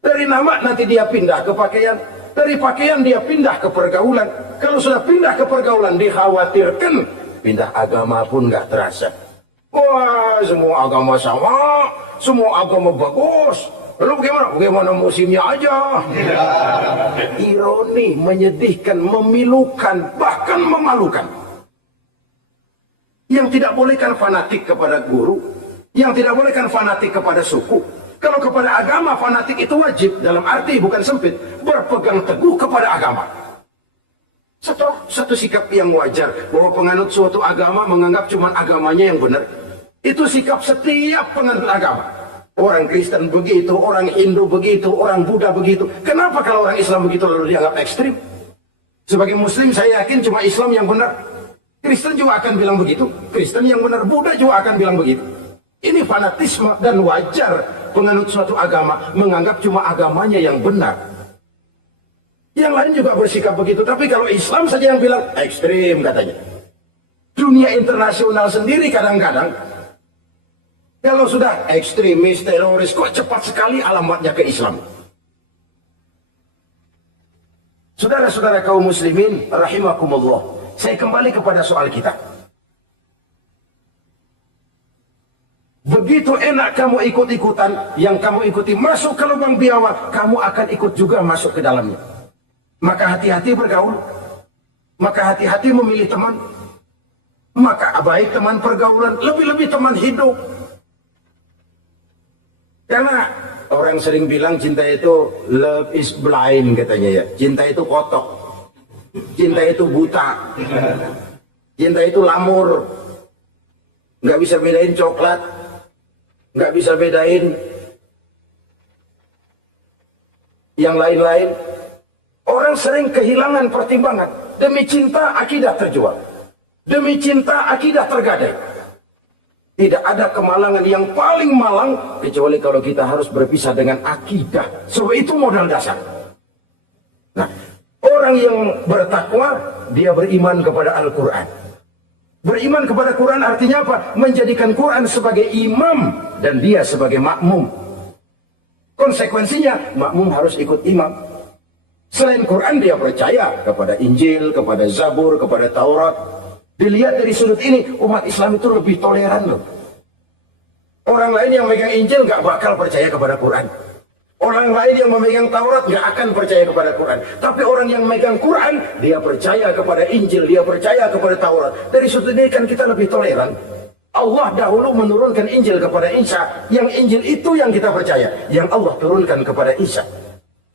Dari nama nanti dia pindah ke pakaian, dari pakaian dia pindah ke pergaulan. Kalau sudah pindah ke pergaulan dikhawatirkan pindah agama pun nggak terasa. Wah, semua agama sama, semua agama bagus. Lalu bagaimana? Bagaimana musimnya aja. Ironi, menyedihkan, memilukan, bahkan memalukan. Yang tidak boleh kan fanatik kepada guru, yang tidak boleh kan fanatik kepada suku. Kalau kepada agama fanatik itu wajib, dalam arti bukan sempit, berpegang teguh kepada agama. Satu sikap yang wajar, bahwa penganut suatu agama menganggap cuma agamanya yang benar. Itu sikap setiap penganut agama. Orang Kristen begitu, orang Hindu begitu, orang Buddha begitu. Kenapa kalau orang Islam begitu lalu dianggap ekstrim? Sebagai Muslim saya yakin cuma Islam yang benar. Kristen juga akan bilang begitu. Kristen yang benar, Buddha juga akan bilang begitu. Ini fanatisme dan wajar penganut suatu agama menganggap cuma agamanya yang benar. Yang lain juga bersikap begitu. Tapi kalau Islam saja yang bilang ekstrim katanya. Dunia internasional sendiri kadang-kadang kalau sudah ekstremis, teroris, kok cepat sekali alamatnya ke Islam. Saudara-saudara kaum muslimin, rahimakumullah. Saya kembali kepada soal kita. Begitu enak kamu ikut-ikutan, yang kamu ikuti masuk ke lubang biawak, kamu akan ikut juga masuk ke dalamnya. Maka hati-hati bergaul. Maka hati-hati memilih teman. Maka baik teman pergaulan, lebih-lebih teman hidup. Karena orang sering bilang cinta itu love is blind katanya ya. Cinta itu kotok. Cinta itu buta. Cinta itu lamur. Nggak bisa bedain coklat. Nggak bisa bedain yang lain-lain. Orang sering kehilangan pertimbangan. Demi cinta akidah terjual. Demi cinta akidah tergadai. Tidak ada kemalangan yang paling malang kecuali kalau kita harus berpisah dengan akidah. Sebab itu modal dasar. Nah, orang yang bertakwa dia beriman kepada Al-Quran. Beriman kepada Quran artinya apa? Menjadikan Quran sebagai imam dan dia sebagai makmum. Konsekuensinya makmum harus ikut imam. Selain Quran dia percaya kepada Injil, kepada Zabur, kepada Taurat. Dilihat dari sudut ini, umat Islam itu lebih toleran loh. Orang lain yang megang Injil nggak bakal percaya kepada Quran. Orang lain yang memegang Taurat nggak akan percaya kepada Quran. Tapi orang yang megang Quran, dia percaya kepada Injil, dia percaya kepada Taurat. Dari sudut ini kan kita lebih toleran. Allah dahulu menurunkan Injil kepada Isa. Yang Injil itu yang kita percaya. Yang Allah turunkan kepada Isa.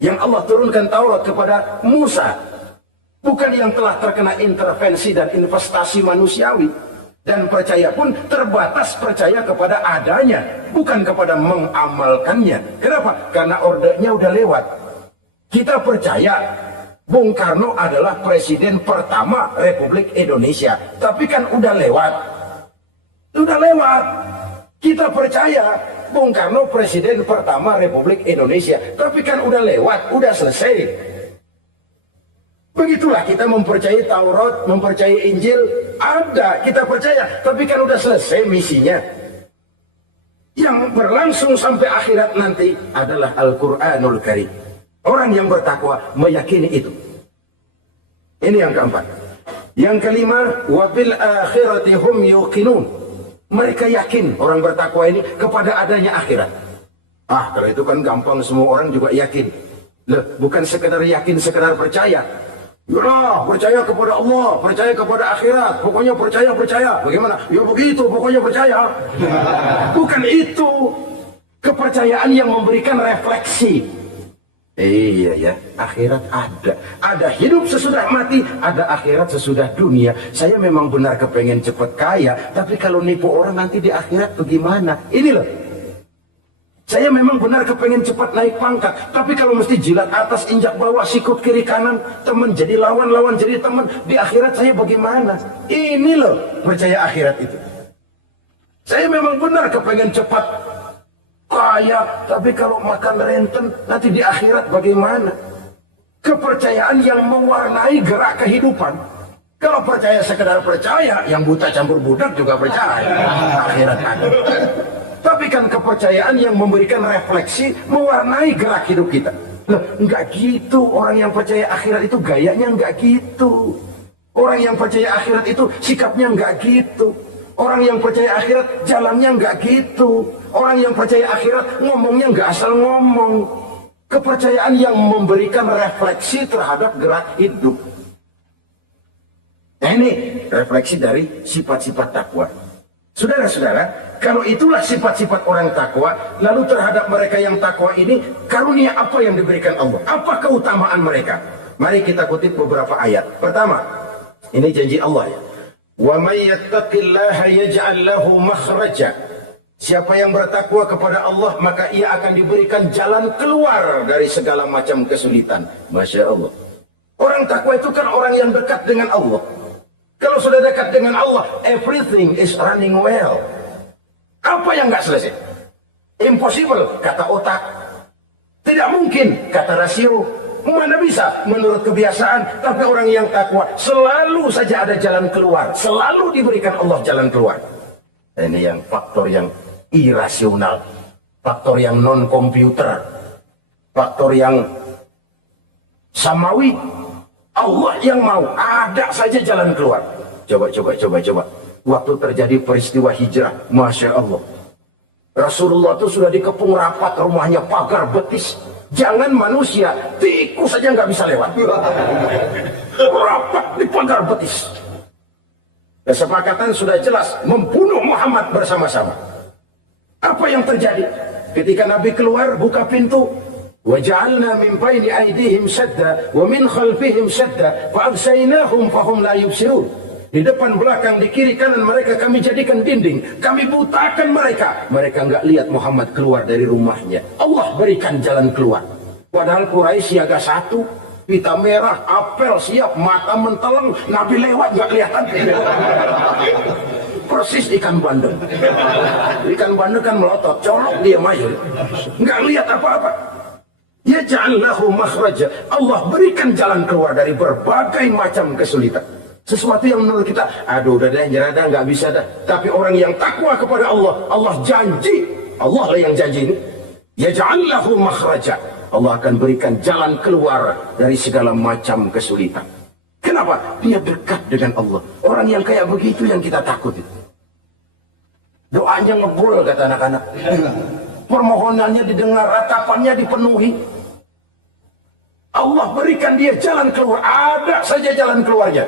Yang Allah turunkan Taurat kepada Musa. Bukan yang telah terkena intervensi dan investasi manusiawi. Dan percaya pun terbatas percaya kepada adanya, bukan kepada mengamalkannya. Kenapa? Karena ordenya udah lewat. Kita percaya Bung Karno adalah presiden pertama Republik Indonesia. Tapi kan udah lewat. Udah lewat. Kita percaya Bung Karno presiden pertama Republik Indonesia. Tapi kan udah lewat, udah selesai. Begitulah kita mempercayai Taurat, mempercayai Injil, ada, kita percaya, tapi kan udah selesai misinya. Yang berlangsung sampai akhirat nanti adalah Al-Quranul Karim. Orang yang bertakwa meyakini itu. Ini yang keempat. Yang kelima, wabil akhirati hum yuqinun. Mereka yakin, orang bertakwa ini, kepada adanya akhirat. Kalau itu kan gampang, semua orang juga yakin. Loh, bukan sekedar yakin, sekedar percaya. Ya, percaya kepada Allah, percaya kepada akhirat, pokoknya percaya. Bagaimana? Ya begitu, pokoknya percaya. Bukan itu. Kepercayaan yang memberikan refleksi. Iya ya, akhirat ada. Ada hidup sesudah mati, ada akhirat sesudah dunia. Saya memang benar kepengen cepat kaya, tapi kalau nipu orang nanti di akhirat bagaimana? Ini loh. Saya memang benar kepengen cepat naik pangkat, tapi kalau mesti jilat atas, injak bawah, sikut kiri kanan, teman jadi lawan, lawan jadi teman, di akhirat saya bagaimana? Ini loh percaya akhirat itu. Saya memang benar kepengen cepat kaya, tapi kalau makan renten, nanti di akhirat bagaimana? Kepercayaan yang mewarnai gerak kehidupan. Kalau percaya sekedar percaya, yang buta campur budak juga percaya. Akhirat ada. Tapi kan kepercayaan yang memberikan refleksi, mewarnai gerak hidup kita. Loh, enggak gitu. Orang yang percaya akhirat itu gayanya enggak gitu. Orang yang percaya akhirat itu sikapnya enggak gitu. Orang yang percaya akhirat jalannya enggak gitu. Orang yang percaya akhirat ngomongnya enggak asal ngomong. Kepercayaan yang memberikan refleksi terhadap gerak hidup. Nah, ini refleksi dari sifat-sifat takwa. Saudara-saudara, kalau itulah sifat-sifat orang takwa, lalu terhadap mereka yang takwa ini, karunia apa yang diberikan Allah? Apa keutamaan mereka? Mari kita kutip beberapa ayat. Pertama, ini janji Allah ya. Wa may yattaqillaha yaj'al lahu makhraja. Siapa yang bertakwa kepada Allah, maka ia akan diberikan jalan keluar dari segala macam kesulitan. Masya Allah. Orang takwa itu kan orang yang dekat dengan Allah. Kalau sudah dekat dengan Allah, everything is running well. Apa yang nggak selesai? Impossible, kata otak. Tidak mungkin, kata rasio. Mana bisa menurut kebiasaan. Tapi orang yang takwa selalu saja ada jalan keluar. Selalu diberikan Allah jalan keluar. Ini yang faktor yang irasional. Faktor yang non-komputer. Faktor yang samawi. Allah yang mau, ada saja jalan keluar. Coba. Waktu terjadi peristiwa hijrah, Masya Allah. Rasulullah itu sudah dikepung rapat rumahnya, pagar betis. Jangan manusia, tikus saja nggak bisa lewat. Rapat di pagar betis. Kesepakatan sudah jelas, membunuh Muhammad bersama-sama. Apa yang terjadi? Ketika Nabi keluar, buka pintu. وَجَعَلْنَا مِنْ بَيْنِ أَيْدِيهِمْ سَدًّا وَمِنْ خَلْفِهِمْ سَدًّا فَأَغْشَيْنَاهُمْ فَهُمْ لَا يُبْصِرُونَ. Di depan belakang, di kiri kanan mereka kami jadikan dinding. Kami butakan mereka. Mereka enggak lihat Muhammad keluar dari rumahnya. Allah berikan jalan keluar. Padahal Quraisy siaga satu, pita merah, apel siap, mata menteleng, Nabi lewat enggak kelihatan. Persis ikan bandeng. Ikan bandeng kan melotot, colok dia maju. Enggak lihat apa-apa. Yaj'al lahu makhraja. Allah berikan jalan keluar dari berbagai macam kesulitan. Sesuatu yang menurut kita, aduh udah deh, nyerah dah, nggak bisa dah. Tapi orang yang takwa kepada Allah, Allah janji, Allah lah yang janji ini. Yaj'al lahu makhraja. Allah akan berikan jalan keluar dari segala macam kesulitan. Kenapa? Dia dekat dengan Allah. Orang yang kayak begitu yang kita takut itu. Doanya ngebul kata anak-anak. Permohonannya didengar, ratapannya dipenuhi. Allah berikan dia jalan keluar. Ada saja jalan keluarnya.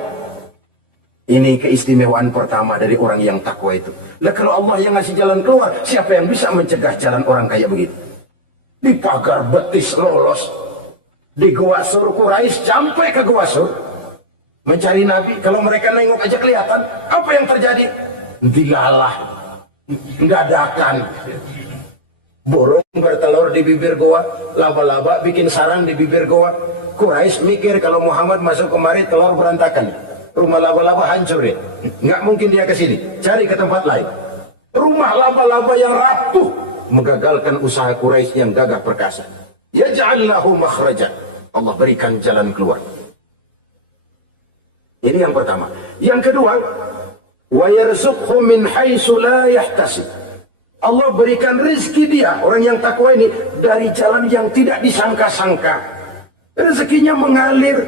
Ini keistimewaan pertama dari orang yang takwa itu. Lah kalau Allah yang ngasih jalan keluar, siapa yang bisa mencegah jalan orang kayak begitu? Di pagar betis lolos. Di Gua Sur Quraisy sampai ke Gua Sur. Mencari Nabi. Kalau mereka nengok aja kelihatan. Apa yang terjadi? Dilalah. Dadakan. Burung bertelur di bibir goa. Laba-laba bikin sarang di bibir goa. Quraisy mikir kalau Muhammad masuk kemari telur berantakan. Rumah laba-laba hancur ya. Nggak mungkin dia ke sini. Cari ke tempat lain. Rumah laba-laba yang rapuh mengagalkan usaha Quraisy yang gagah perkasa. Yaj'al lahu makhraja. Allah berikan jalan keluar. Ini yang pertama. Yang kedua, wa yarzuqhu min haitsu la yahtasib. Allah berikan rezeki dia, orang yang takwa ini, dari jalan yang tidak disangka-sangka. Rezekinya mengalir.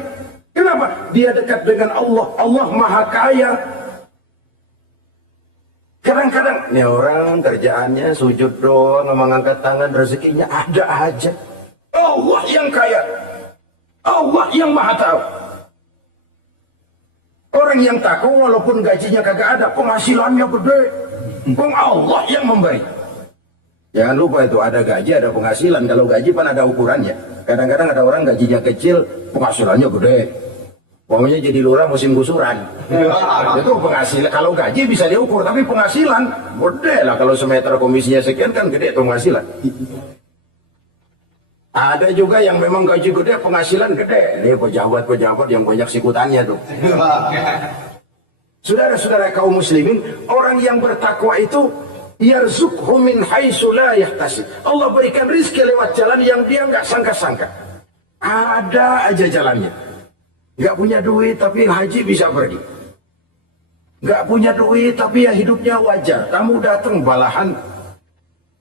Kenapa? Dia dekat dengan Allah. Allah Maha Kaya. Kadang-kadang, ini orang kerjaannya sujud doang, mengangkat tangan, rezekinya ada aja. Allah yang kaya. Allah yang Maha Tahu. Orang yang takwa walaupun gajinya kagak ada, penghasilannya gede. Allah yang memberi. Jangan lupa itu ada gaji, ada penghasilan. Kalau gaji kan ada ukurannya. Kadang-kadang ada orang gajinya kecil, penghasilannya gede. Pokoknya jadi lurah musim gusuran. Itu penghasilan. Kalau gaji bisa diukur, tapi penghasilan gede lah. Kalau semeter komisinya sekian kan gede itu penghasilan. Ada juga yang memang gaji gede, penghasilan gede. Ini pejabat-pejabat yang banyak sikutannya tuh. Saudara-saudara kaum muslimin, orang yang bertakwa itu yarzuqhu min haitsu la yahtasib. Allah berikan rezeki lewat jalan yang dia nggak sangka-sangka. Ada aja jalannya. Nggak punya duit tapi haji bisa pergi. Nggak punya duit tapi ya hidupnya wajar. Tamu datang balahan.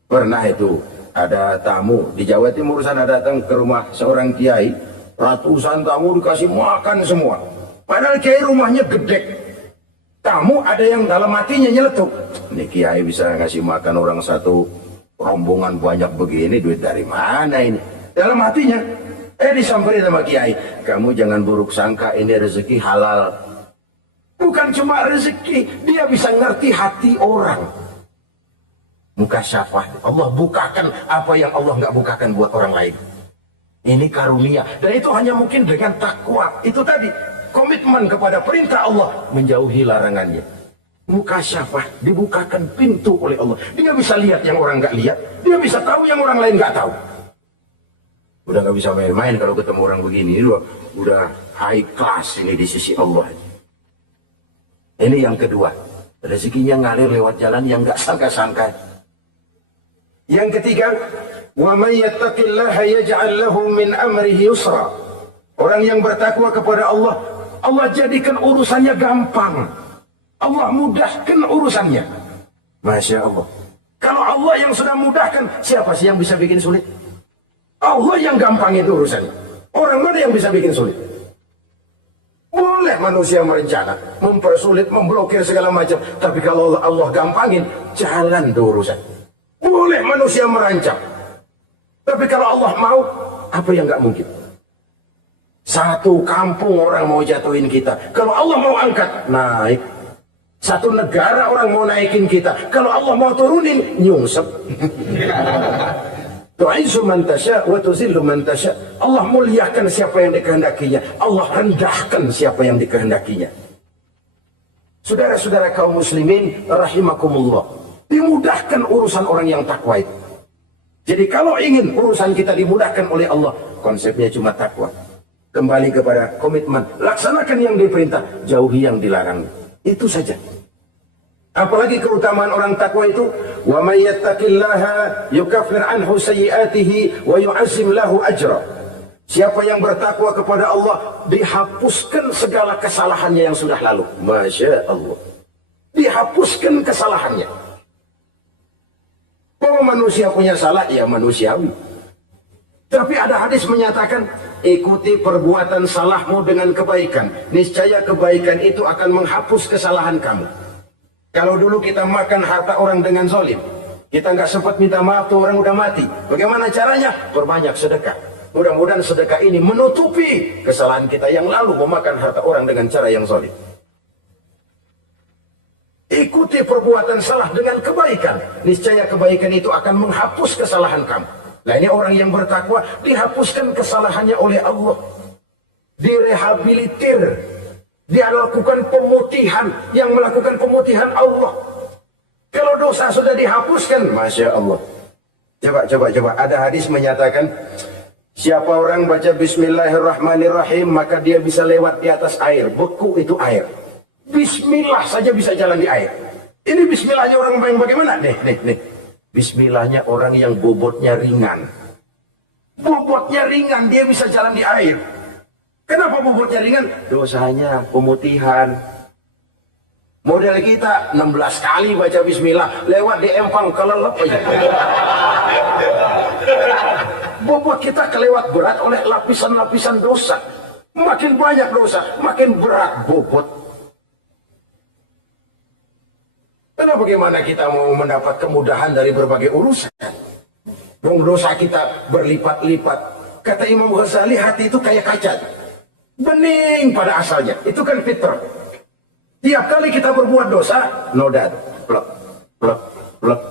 Pernah itu ada tamu di Jawa Timur sana datang ke rumah seorang kiai. Ratusan tamu dikasih makan semua. Padahal kiai rumahnya gede. Tamu ada yang dalam hatinya nyeletuk. Ini kiai bisa ngasih makan orang satu rombongan banyak begini, duit dari mana ini? Dalam hatinya, disamperin sama kiai. Kamu jangan buruk sangka, ini rezeki halal. Bukan cuma rezeki, dia bisa ngerti hati orang. Mukasyafah, Allah bukakan apa yang Allah nggak bukakan buat orang lain. Ini karunia, dan itu hanya mungkin dengan takwa. Itu tadi. Komitmen kepada perintah Allah, menjauhi larangannya. Mukasyafah, dibukakan pintu oleh Allah. Dia bisa lihat yang orang nggak lihat, dia bisa tahu yang orang lain nggak tahu. Udah nggak bisa main-main kalau ketemu orang begini. Udah high class ini di sisi Allah. Ini yang kedua, rezekinya ngalir lewat jalan yang nggak sangka-sangka. Yang ketiga, wa may yattaqillaha yaj'al lahu min amrihi yusra. Orang yang bertakwa kepada Allah, Allah jadikan urusannya gampang. Allah mudahkan urusannya. Masya Allah. Kalau Allah yang sudah mudahkan, siapa sih yang bisa bikin sulit? Allah yang gampang itu urusannya. Orang mana yang bisa bikin sulit? Boleh manusia merencana, mempersulit, memblokir segala macam. Tapi kalau Allah gampangin, jalan itu urusan. Boleh manusia merancang. Tapi kalau Allah mau, apa yang nggak mungkin? Satu kampung orang mau jatuhin kita, kalau Allah mau angkat, naik. Satu negara orang mau naikin kita, kalau Allah mau turunin, nyungsep. Tu'izzu man tasya wa tuzillu man tasya. Allah muliakan siapa yang dikehendakinya, Allah rendahkan siapa yang dikehendakinya. Saudara-saudara kaum muslimin rahimakumullah, dimudahkan urusan orang yang takwa itu. Jadi kalau ingin urusan kita dimudahkan oleh Allah, konsepnya cuma takwa. Kembali kepada komitmen, laksanakan yang diperintah, jauhi yang dilarang. Itu saja. Apalagi keutamaan orang takwa itu, wa may yattaqillaha yukaffir anhu sayyi'atihi wa yu'azzim lahu ajra. Siapa yang bertakwa kepada Allah, dihapuskan segala kesalahannya yang sudah lalu. Masya Allah. Dihapuskan kesalahannya. manusia punya salah, ya manusiawi. Tapi ada hadis menyatakan, ikuti perbuatan salahmu dengan kebaikan. Niscaya kebaikan itu akan menghapus kesalahan kamu. Kalau dulu kita makan harta orang dengan zalim, kita nggak sempat minta maaf tuh orang udah mati. Bagaimana caranya? Perbanyak sedekah. Mudah-mudahan sedekah ini menutupi kesalahan kita yang lalu memakan harta orang dengan cara yang zalim. Ikuti perbuatan salah dengan kebaikan. Niscaya kebaikan itu akan menghapus kesalahan kamu. Nah ini orang yang bertakwa dihapuskan kesalahannya oleh Allah. Direhabilitir. Dia lakukan pemutihan. Yang melakukan pemutihan Allah. Kalau dosa sudah dihapuskan, Masya Allah. Coba. Ada hadis menyatakan, siapa orang baca Bismillahirrahmanirrahim, maka dia bisa lewat di atas air. Beku itu air. Bismillah saja bisa jalan di air. Ini bismillahnya orang yang bagaimana? Nih. Bismillahnya orang yang bobotnya ringan. Bobotnya ringan, dia bisa jalan di air. Kenapa bobotnya ringan? Dosanya pemutihan. Model kita 16 kali baca bismillah, lewat di empang kelelep aja. Bobot kita kelewat berat oleh lapisan-lapisan dosa. Makin banyak dosa, makin berat bobot. Karena bagaimana kita mau mendapat kemudahan dari berbagai urusan? Dosa kita berlipat-lipat. Kata Imam Ghazali, hati itu kayak kaca. Bening pada asalnya. Itu kan fitrah. Tiap kali kita berbuat dosa, noda. Plek.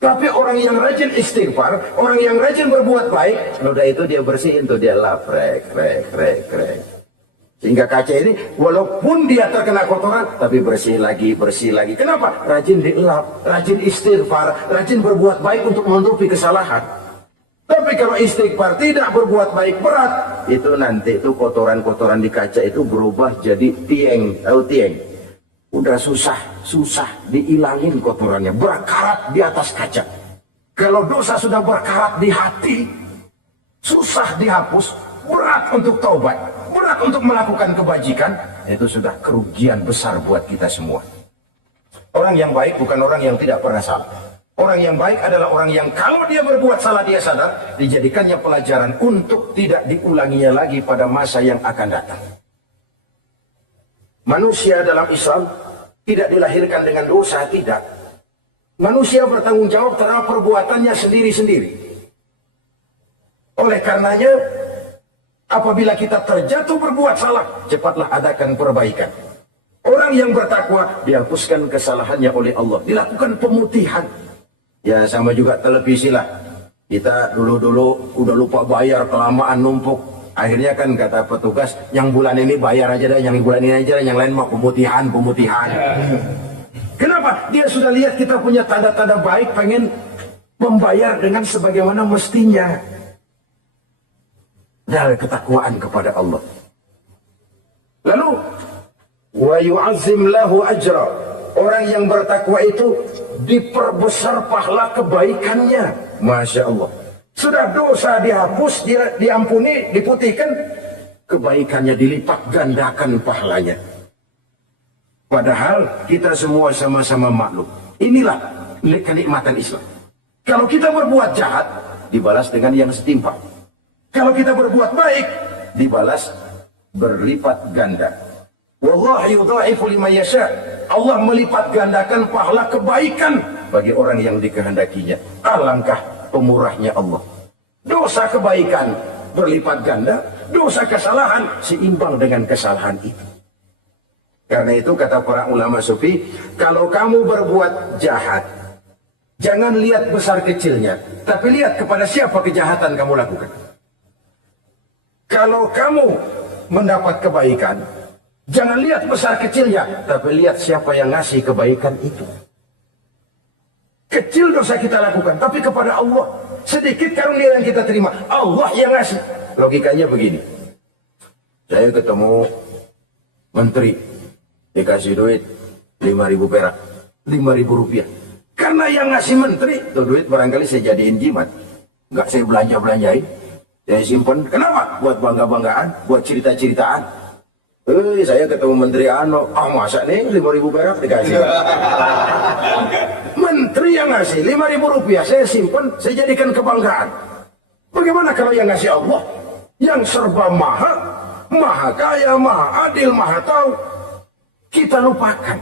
Tapi orang yang rajin istighfar, orang yang rajin berbuat baik, noda itu dia bersihin tuh, dia lap, rek. Sehingga kaca ini, walaupun dia terkena kotoran, tapi bersih lagi. Kenapa? Rajin dilap, rajin istighfar, rajin berbuat baik untuk menutupi kesalahan. Tapi kalau istighfar tidak berbuat baik berat, itu nanti itu kotoran-kotoran di kaca itu berubah jadi tieng. Tahu tieng? Udah susah diilangin kotorannya, berkarat di atas kaca. Kalau dosa sudah berkarat di hati, susah dihapus, berat untuk taubat, berat untuk melakukan kebajikan, itu sudah kerugian besar buat kita semua. Orang yang baik bukan orang yang tidak pernah salah. Orang yang baik adalah orang yang kalau dia berbuat salah dia sadar, dijadikannya pelajaran untuk tidak diulanginya lagi pada masa yang akan datang. Manusia dalam Islam tidak dilahirkan dengan dosa, tidak. Manusia bertanggung jawab terhadap perbuatannya sendiri-sendiri. Oleh karenanya, apabila kita terjatuh berbuat salah, cepatlah adakan perbaikan. Orang yang bertakwa dihapuskan kesalahannya oleh Allah, dilakukan pemutihan. Ya sama juga televisi lah. Kita dulu udah lupa bayar, kelamaan numpuk. Akhirnya kan kata petugas, yang bulan ini bayar aja dah, yang bulan ini aja dah, yang lain mau pemutihan. Kenapa? Dia sudah lihat kita punya tanda-tanda baik, pengen membayar dengan sebagaimana mestinya. Dari ketakwaan kepada Allah. Lalu wa yu'azzim lahu ajra. Orang yang bertakwa itu diperbesar pahala kebaikannya. Masya Allah. Sudah dosa dihapus, diampuni, diputihkan, kebaikannya dilipat gandakan pahalanya. Padahal kita semua sama-sama maklum. Inilah kenikmatan Islam. Kalau kita berbuat jahat, dibalas dengan yang setimpal. Kalau kita berbuat baik, dibalas berlipat ganda. Wallahu yudha'ifu liman yasha. Allah melipat gandakan pahala kebaikan bagi orang yang dikehendakinya. Alangkah pemurahnya Allah. Dosa kebaikan berlipat ganda, dosa kesalahan seimbang dengan kesalahan itu. Karena itu kata para ulama sufi, kalau kamu berbuat jahat, jangan lihat besar kecilnya, tapi lihat kepada siapa kejahatan kamu lakukan. Kalau kamu mendapat kebaikan, jangan lihat besar kecilnya, tapi lihat siapa yang ngasih kebaikan itu. Kecil dosa kita lakukan, tapi kepada Allah. Sedikit karunia yang kita terima, Allah yang ngasih. Logikanya begini. Saya ketemu menteri, dikasih duit 5.000 perak, 5.000 rupiah. Karena yang ngasih menteri, itu duit barangkali saya jadiin jimat. Nggak saya belanja-belanjain. Saya simpen. Kenapa? Buat bangga-banggaan, buat cerita-ceritaan. Saya ketemu Menteri Ano, masa nih 5.000 perak dikasih. Menteri yang ngasih 5.000 rupiah, saya simpan, saya jadikan kebanggaan. Bagaimana kalau yang ngasih Allah, yang serba maha kaya, maha adil, maha tahu, kita lupakan.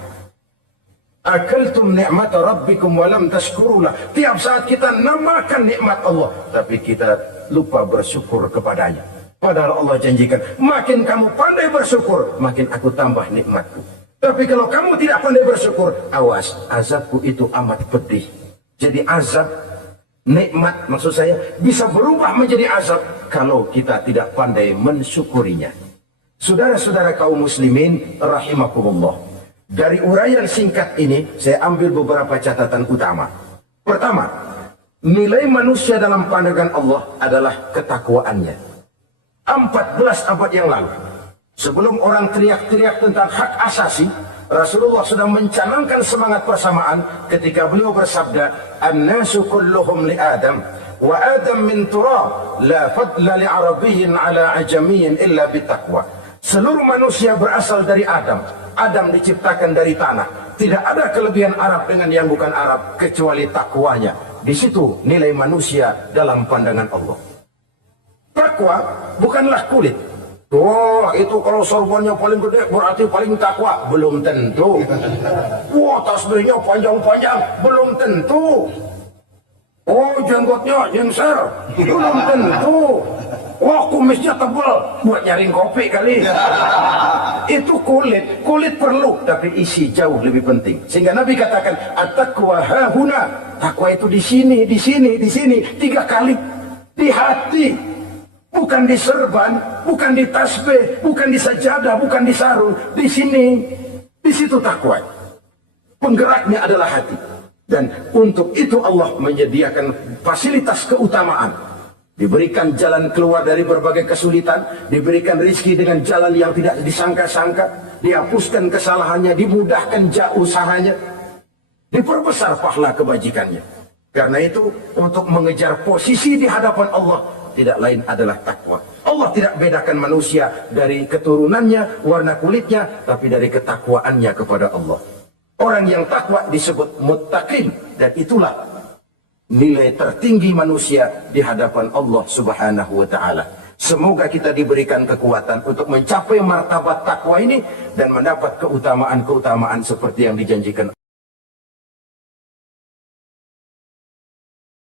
Akaltum ni'mata rabbikum walam tashkurulah. Tiap saat kita namakan nikmat Allah, tapi kita lupa bersyukur kepadanya. Padahal Allah janjikan, makin kamu pandai bersyukur, makin aku tambah nikmatku. Tapi kalau kamu tidak pandai bersyukur, awas, azabku itu amat pedih. Jadi azab, nikmat maksud saya, bisa berubah menjadi azab kalau kita tidak pandai mensyukurinya. Saudara-saudara kaum muslimin, rahimakumullah. Dari uraian singkat ini, saya ambil beberapa catatan utama. Pertama, nilai manusia dalam pandangan Allah adalah ketakwaannya. 14 abad yang lalu, sebelum orang teriak-teriak tentang hak asasi, Rasulullah sudah mencanangkan semangat persamaan ketika beliau bersabda, "An-nasu kulluhum li Adam, wa Adam min turab, la fadla li Arabiyyin ala ajamiyyin illa bitaqwa." Seluruh manusia berasal dari Adam. Adam diciptakan dari tanah. Tidak ada kelebihan Arab dengan yang bukan Arab kecuali takwanya. Di situ nilai manusia dalam pandangan Allah. Takwa bukanlah kulit. Wah, itu kalau sorbannya paling gede berarti paling takwa. Belum tentu. Wah, tasbihnya panjang-panjang. Belum tentu. Oh, jenggotnya jengser. Belum tentu. Wah, kumisnya tebal. Buat nyaring kopi kali. Itu kulit. Kulit perlu, tapi isi jauh lebih penting. Sehingga Nabi katakan, at-taqwa hahuna. Takwa itu di sini, di sini, di sini. 3 kali. Di hati. Bukan di serban, bukan di tasbih, bukan di sajadah, bukan di sarung. Di sini, di situ takwa. Penggeraknya adalah hati. Dan untuk itu Allah menyediakan fasilitas keutamaan. Diberikan jalan keluar dari berbagai kesulitan, diberikan rizki dengan jalan yang tidak disangka-sangka, dihapuskan kesalahannya, dimudahkan usahanya, diperbesar pahala kebajikannya. Karena itu, untuk mengejar posisi di hadapan Allah, tidak lain adalah takwa. Allah tidak bedakan manusia dari keturunannya, warna kulitnya, tapi dari ketakwaannya kepada Allah. Orang yang takwa disebut muttaqin, dan itulah nilai tertinggi manusia di hadapan Allah Subhanahu wa taala. Semoga kita diberikan kekuatan untuk mencapai martabat takwa ini dan mendapat keutamaan-keutamaan seperti yang dijanjikan